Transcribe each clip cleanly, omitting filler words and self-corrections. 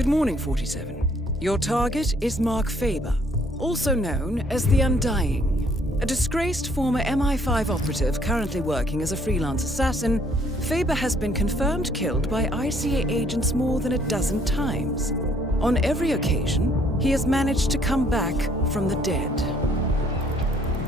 Good morning, 47. Your target is Mark Faba, also known as the Undying. A disgraced former MI5 operative currently working as a freelance assassin, Faba has been confirmed killed by ICA agents more than a dozen times. On every occasion, he has managed to come back from the dead.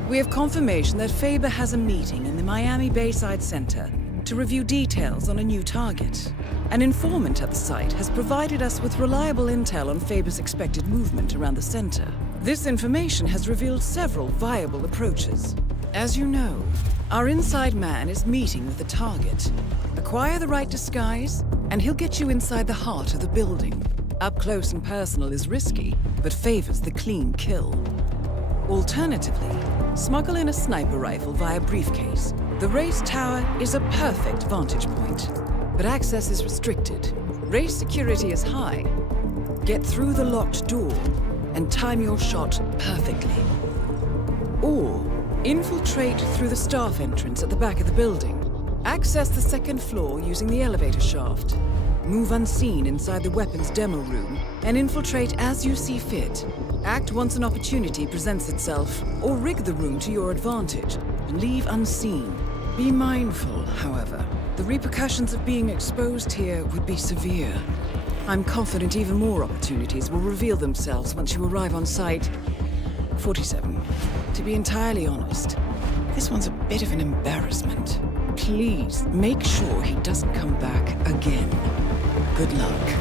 We have confirmation that Faba has a meeting in the Miami Bayside Center to review details on a new target. An informant at the site has provided us with reliable intel on Faba's expected movement around the center. This information has revealed several viable approaches. As you know, our inside man is meeting with the target. Acquire the right disguise, and he'll get you inside the heart of the building. Up close and personal is risky, but favors the clean kill. Alternatively, smuggle in a sniper rifle via briefcase. The race tower is a perfect vantage point, but access is restricted. Race security is high. Get through the locked door and time your shot perfectly. Or infiltrate through the staff entrance at the back of the building. Access the second floor using the elevator shaft. Move unseen inside the weapons demo room and infiltrate as you see fit. Act once an opportunity presents itself, or rig the room to your advantage and leave unseen. Be mindful, however. The repercussions of being exposed here would be severe. I'm confident even more opportunities will reveal themselves once you arrive on site. 47. To be entirely honest, this one's a bit of an embarrassment. Please make sure he doesn't come back again. Good luck.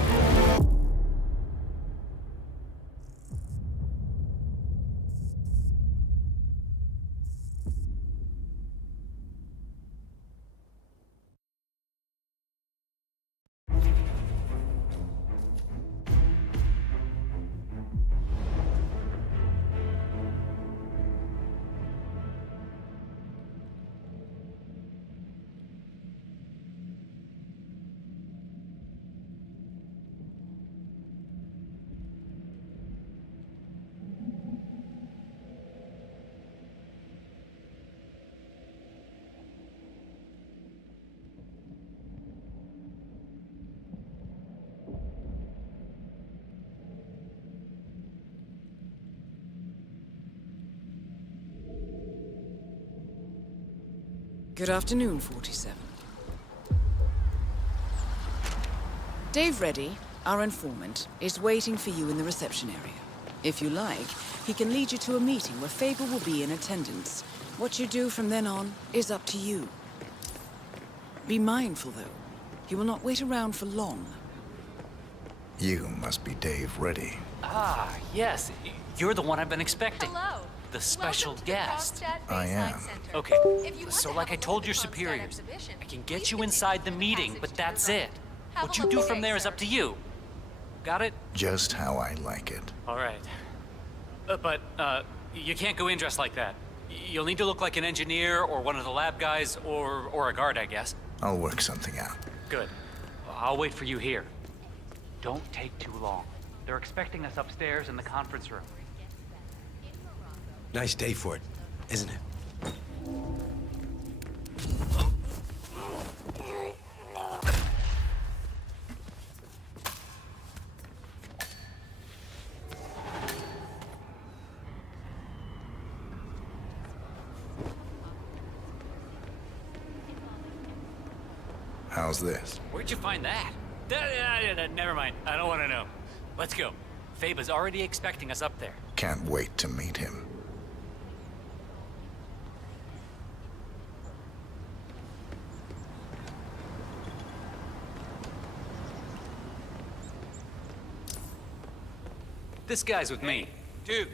Good afternoon, 47. Dave Reddy, our informant, is waiting for you in the reception area. If you like, he can lead you to a meeting where Faba will be in attendance. What you do from then on is up to you. Be mindful, though. He will not wait around for long. You must be Dave Reddy. Ah, yes. You're the one I've been expecting. Hello. The special guest. I am. Okay, so like I told your superiors, I can get you inside the meeting, but that's it. What you do from there is up to you. Got it? Just how I like it. All right. But you can't go in dressed like that. You'll need to look like an engineer or one of the lab guys or a guard, I guess. I'll work something out. Good. I'll wait for you here. Don't take too long. They're expecting us upstairs in the conference room. Nice day for it, isn't it? How's this? Where'd you find that? Never mind. I don't want to know. Let's go. Faba's already expecting us up there. Can't wait to meet him. This guy's with me. Dude,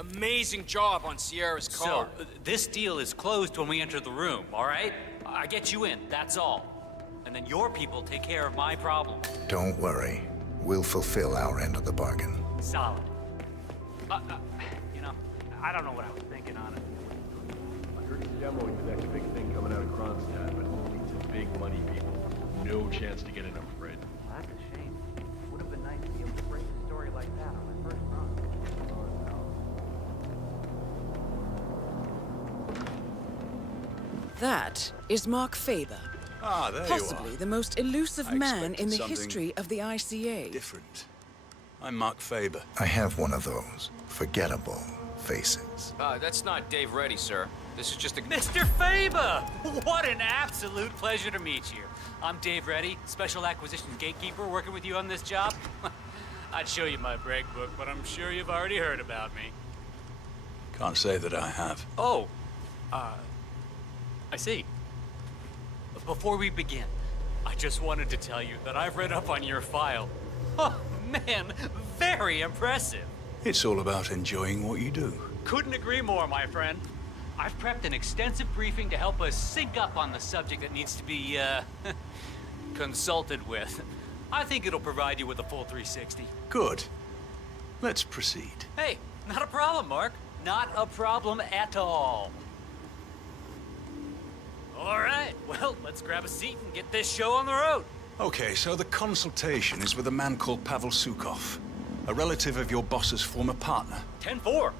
amazing job on Sierra's car. So, this deal is closed when we enter the room, all right? I get you in, that's all. And then your people take care of my problem. Don't worry. We'll fulfill our end of the bargain. Solid. You know, I don't know what I was thinking on it. I heard he's demoing the next big thing coming out of Kronstadt, but only to big money people. No chance to get in, I'm afraid. Well, that's a shame. Would have been nice to be able to break a story like that on my first run. That is Mark Faba. Ah, there Possibly you are. the most elusive I man in expected the something history of the ICA. Different. I'm Mark Faba. I have one of those forgettable faces. That's not Dave Reddy, sir. This is just a... Mr. Faba! What an absolute pleasure to meet you. I'm Dave Reddy, Special Acquisitions Gatekeeper, working with you on this job. I'd show you my break book, but I'm sure you've already heard about me. Can't say that I have. Oh, I see. Before we begin, I just wanted to tell you that I've read up on your file. Oh, man, very impressive. It's all about enjoying what you do. Couldn't agree more, my friend. I've prepped an extensive briefing to help us sync up on the subject that needs to be, consulted with. I think it'll provide you with a full 360. Good. Let's proceed. Hey, not a problem, Mark. Not a problem at all. All right, well, let's grab a seat and get this show on the road. Okay, so the consultation is with a man called Pavel Sukov, a relative of your boss's former partner. 10-4.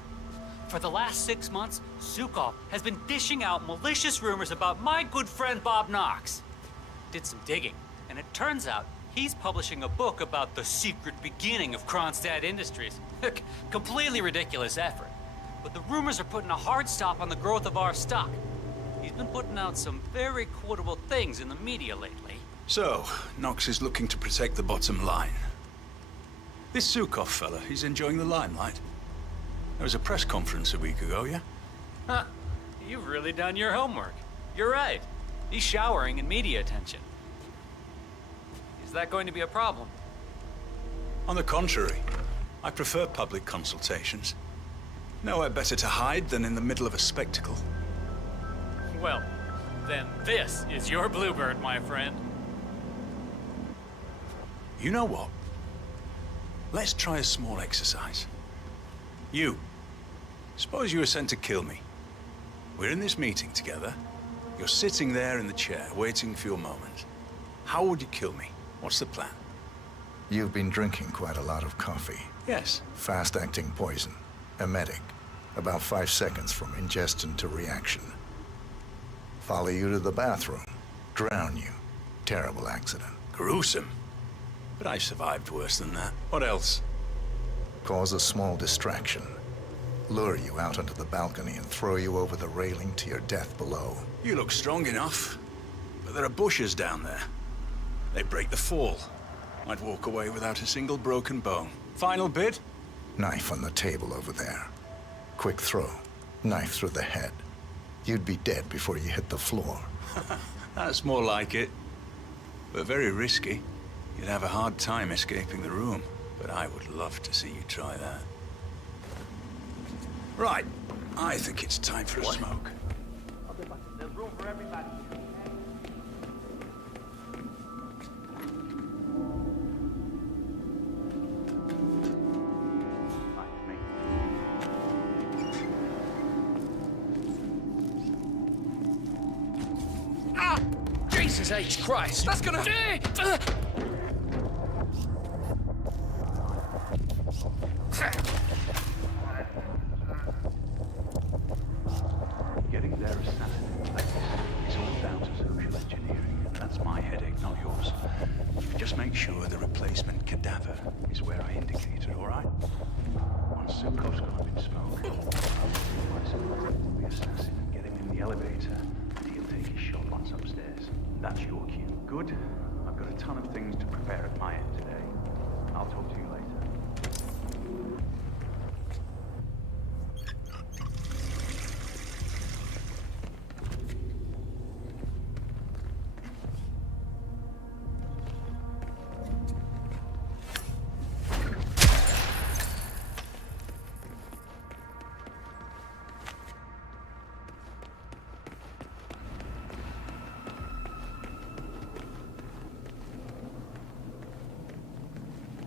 For the last 6 months, Sukov has been dishing out malicious rumors about my good friend Bob Knox. Did some digging, and it turns out he's publishing a book about the secret beginning of Kronstadt Industries. Completely ridiculous effort. But the rumors are putting a hard stop on the growth of our stock. He's been putting out some very quotable things in the media lately. So, Knox is looking to protect the bottom line. This Sukov fella, he's enjoying the limelight. There was a press conference a week ago, yeah? Huh. You've really done your homework. You're right. He's showering in media attention. Is that going to be a problem? On the contrary, I prefer public consultations. Nowhere better to hide than in the middle of a spectacle. Well, then this is your bluebird, my friend. You know what? Let's try a small exercise. You. Suppose you were sent to kill me. We're in this meeting together. You're sitting there in the chair, waiting for your moment. How would you kill me? What's the plan? You've been drinking quite a lot of coffee. Yes. Fast-acting poison. Emetic. About 5 seconds from ingestion to reaction. Follow you to the bathroom. Drown you. Terrible accident. Gruesome. But I survived worse than that. What else? Cause a small distraction. Lure you out onto the balcony and throw you over the railing to your death below. You look strong enough. But there are bushes down there. They break the fall. I'd walk away without a single broken bone. Final bid? Knife on the table over there. Quick throw. Knife through the head. You'd be dead before you hit the floor. That's more like it. But very risky. You'd have a hard time escaping the room. But I would love to see you try that. Right. I think it's time for a smoke. There's room for everybody. Jesus H. Christ! That's gonna... Getting their assassin like this is all down to social engineering, and that's my headache, not yours. Just make sure the replacement cadaver is where I indicated, all right? Once Sukov's gone up in smoke, I'll find the assassin and get him in the elevator, and he'll take his shot once upstairs. That's your cue. Good. I've got a ton of things to prepare at my end today. I'll talk to you later.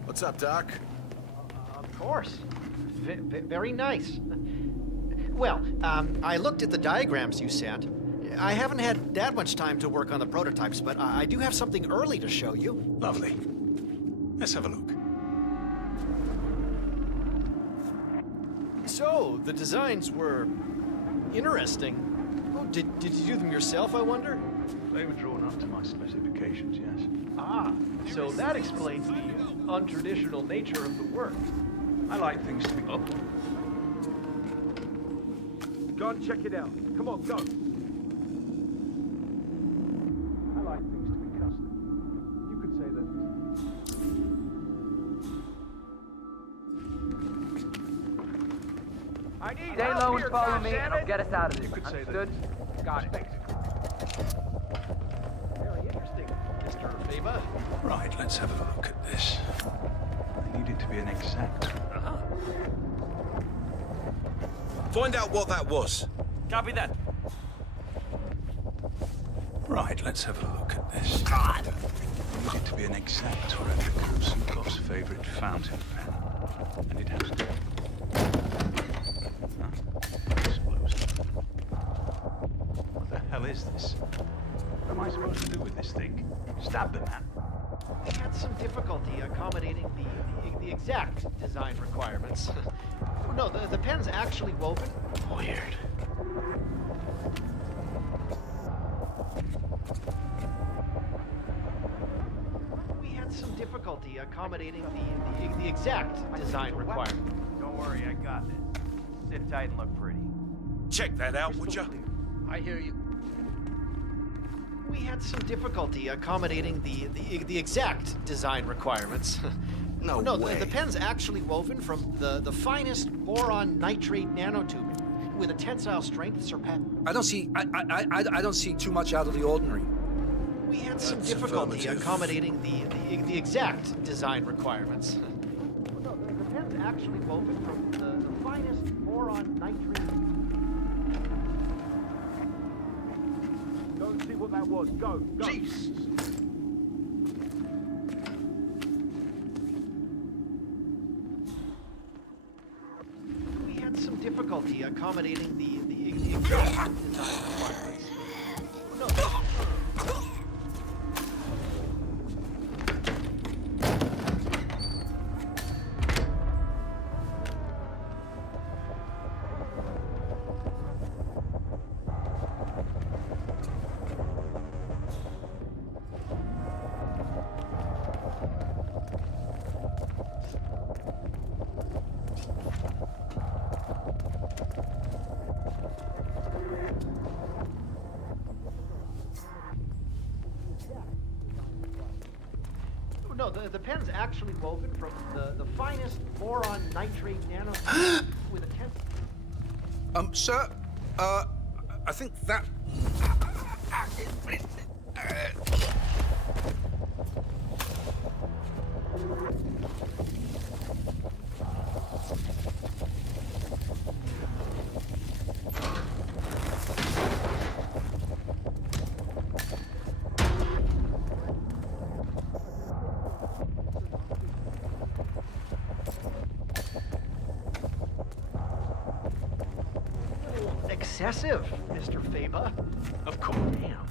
What's up, Doc? Of course. Very nice. Well, I looked at the diagrams you sent. I haven't had that much time to work on the prototypes, but I do have something early to show you. Lovely. Let's have a look. So, the designs were interesting. Oh, did you do them yourself, I wonder? They were drawn up to my specifications, yes. Ah, so that explains the... untraditional nature of the work. I like things to be up. Go and check it out. Come on, go. I like things to be custom. You could say that. I need Stay help low here, and follow me, and goddammit! I'll get us out of You this. could say that. Understood? Got it. Very interesting, Mr. Faba. Right, let's have a look at this. I need it to be an exact. Find out what that was. Copy that. Right, let's have a look at this. I need it to be an exact replica of Sukov's favorite fountain pen. And it has to. Explosive. What the hell is this? What am I supposed to do with this thing? Stab the man? We had some difficulty accommodating the exact design requirements. No, the pen's actually woven. Weird. We had some difficulty accommodating the exact design requirement. Don't worry, I got this. Sit tight and look pretty. Check that out, would ya? I hear you. We had some difficulty accommodating the exact design requirements. No way. The pen's actually woven from the finest boron nitrate nanotubing with a tensile strength surpassing. I don't see too much out of the ordinary. We had some That's difficulty affirmative. accommodating the exact design requirements. The pen's actually woven from the finest boron nitrate. Go and see what that was. Go, go. Jesus! We had some difficulty accommodating the exact design requirements. No. No, the pen's actually woven from the finest boron nitrate nanotubing with a Sir, I think that. excessive, Mr. Faba. Of course. Damn.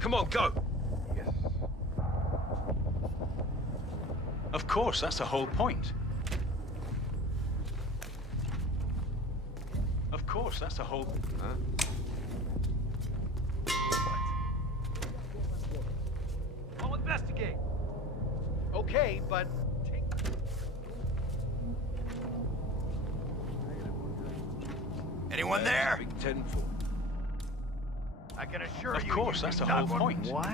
Come on, go! Yes. Of course, that's the whole point. Of course, that's the whole... Huh? I'll investigate. Okay, but Anyone there? Big 10-4. I can assure Of you. course, that's the whole point. What?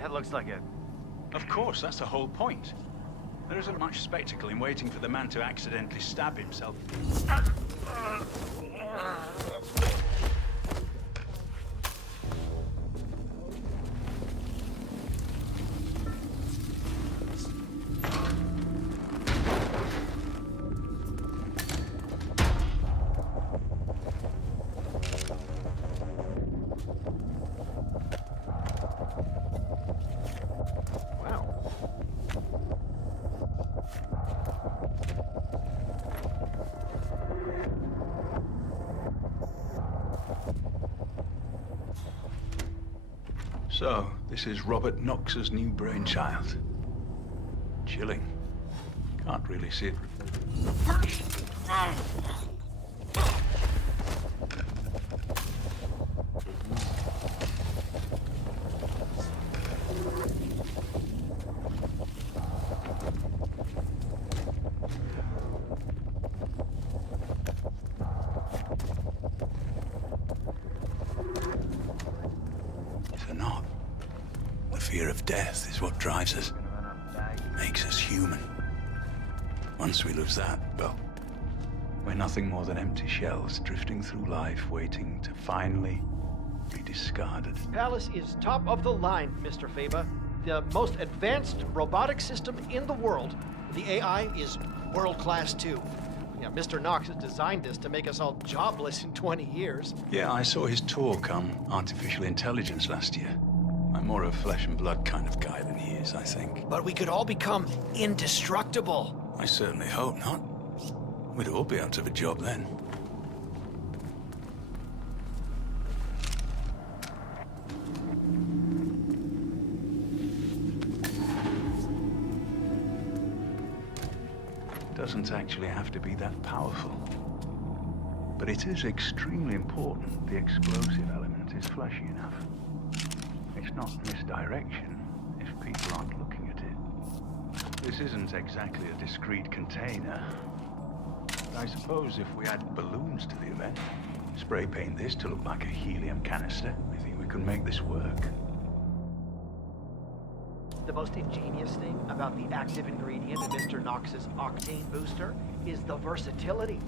That looks like a... Of course, that's the whole point. There isn't much spectacle in waiting for the man to accidentally stab himself. So, this is Robert Knox's new brainchild. Chilling. Can't really see it. death is what drives us, makes us human. Once we lose that, well, we're nothing more than empty shells drifting through life, waiting to finally be discarded. Palace is top of the line, Mr. Faba. The most advanced robotic system in the world. The AI is world class too. Yeah, Mr. Knox has designed this to make us all jobless in 20 years. Yeah, I saw his talk on artificial intelligence last year. I'm more of a flesh and blood kind of guy than he is, I think. But we could all become indestructible. I certainly hope not. We'd all be out of a job then. Doesn't actually have to be that powerful. But it is extremely important the explosive element is fleshy enough. It's not misdirection if people aren't looking at it. This isn't exactly a discrete container. But I suppose if we add balloons to the event, spray paint this to look like a helium canister, I think we could make this work. The most ingenious thing about the active ingredient in Mr. Knox's octane booster is the versatility.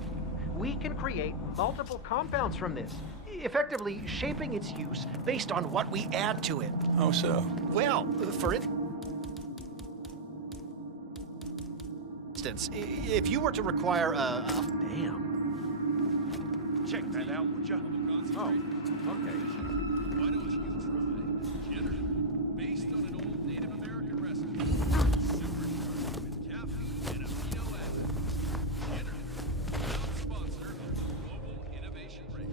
We can create multiple compounds from this, effectively shaping its use based on what we add to it. How so? Well, for instance, if you were to require a damn. Check that out, would you? Oh, okay. Why don't you try generative, based on an old Native American recipe, supercharged with caffeine and amino acids. Generative, proud sponsor of the global innovation race.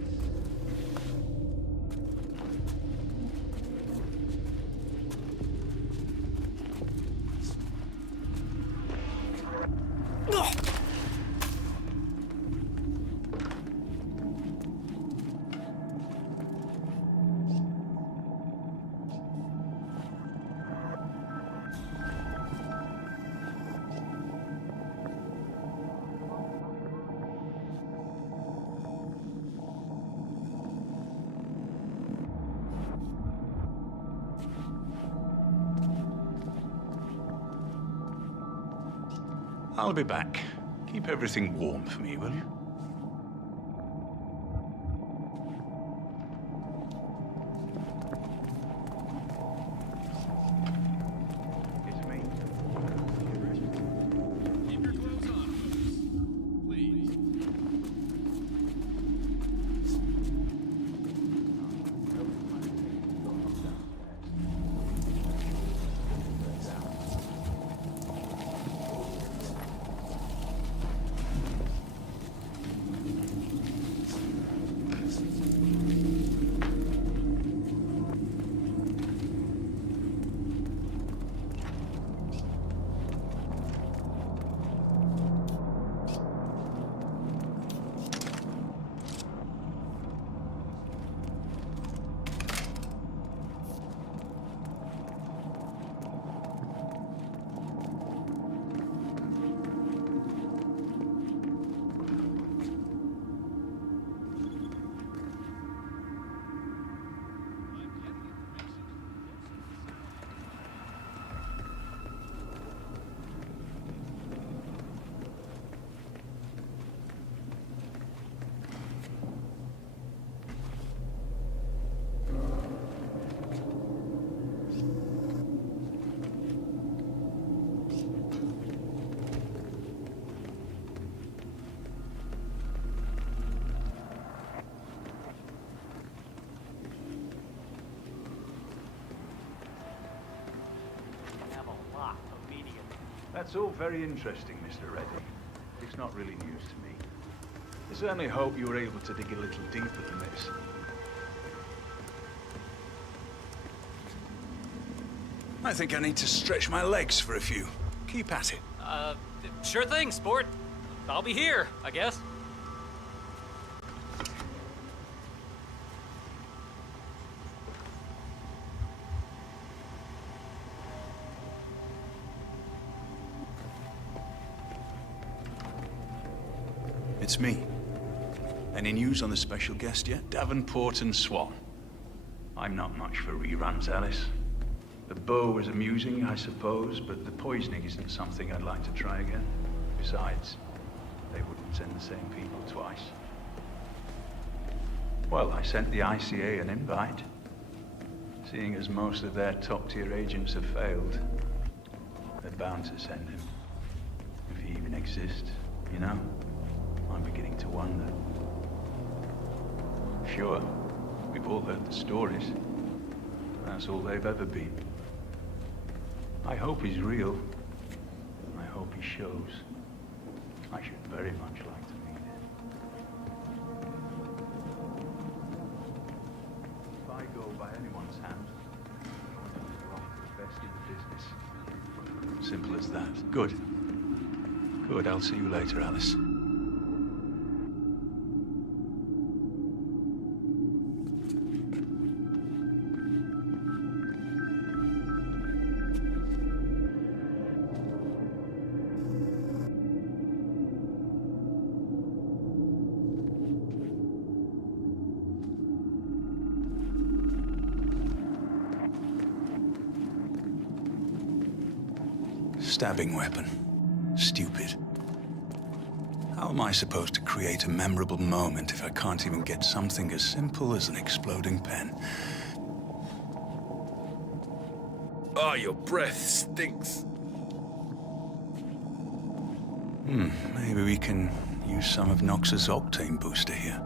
I'll be back. Keep everything warm for me, will you? It's me. Keep your clothes on, folks. Please. That's all very interesting, Mr. Reddy. It's not really news to me. I certainly hope you were able to dig a little deeper than this. I think I need to stretch my legs for a few. Keep at it. Sure thing, sport. I'll be here, I guess. It's me. Any news on the special guest yet? Davenport and Swan. I'm not much for reruns, Alice. The bow was amusing, I suppose, but the poisoning isn't something I'd like to try again. Besides, they wouldn't send the same people twice. Well, I sent the ICA an invite. Seeing as most of their top-tier agents have failed, they're bound to send him. If he even exists, you know? I'm beginning to wonder. Sure, we've all heard the stories. That's all they've ever been. I hope he's real. I hope he shows. I should very much like to meet him. If I go by anyone's hand, the best in the business. Simple as that. Good. Good, I'll see you later, Alice. Stabbing weapon. Stupid. How am I supposed to create a memorable moment if I can't even get something as simple as an exploding pen? Oh, your breath stinks. Maybe we can use some of Nox's octane booster here.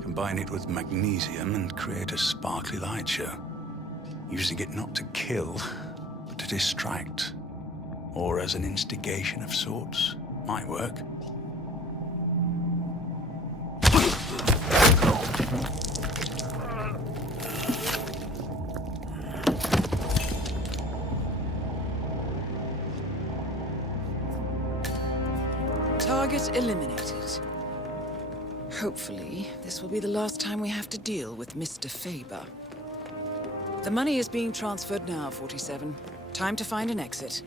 Combine it with magnesium and create a sparkly light show. Using it not to kill, but to distract. Or as an instigation of sorts. Might work. Target eliminated. Hopefully, this will be the last time we have to deal with Mr. Faba. The money is being transferred now, 47. Time to find an exit.